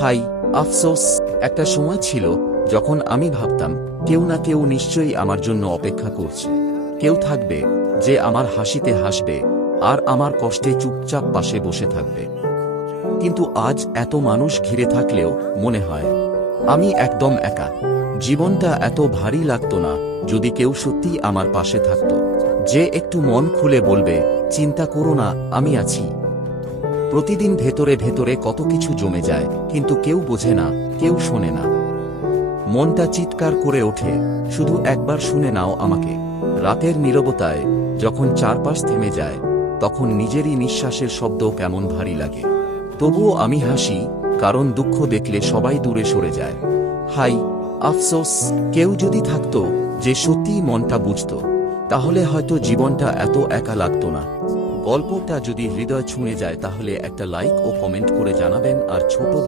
High আফসোস, একটা সময় ছিল যখন আমি ভাবতাম কেউ না কেউ নিশ্চয়ই আমার জন্য অপেক্ষা করছে। কেউ থাকবে যে আমার হাসিতে হাসবে আর আমার কষ্টে চুপচাপ পাশে বসে থাকবে। কিন্তু আজ এত মানুষ ঘিরে থাকলেও মনে হয় আমি একদম একা। জীবনটা এত ভারী লাগতো না যদি কেউ সত্যি আমার পাশে থাকতো, যে একটু মন খুলে বলবে, চিন্তা করো না, আমি আছি। প্রতিদিন ভেতরে ভেতরে কত কিছু জমে যায়, কিন্তু কেউ বোঝে না, কেউ শোনে না। মনটা চিৎকার করে ওঠে, শুধু একবার শুনে নাও আমাকে। রাতের নীরবতায় যখন চারপাশ থেমে যায়, তখন নিজেরই নিঃশ্বাসের শব্দ কেমন ভারী লাগে। তবুও আমি হাসি, কারণ দুঃখ দেখলে সবাই দূরে সরে যায়। হাই আফসোস, কেউ যদি থাকতো যে সত্যিই মনটা বুঝতো, তাহলে হয়তো জীবনটা এত একা লাগতো না। গল্পটা যদি হৃদয় ছুঁয়ে যায় তাহলে একটা লাইক ও কমেন্ট করে জানাবেন, আর ছোট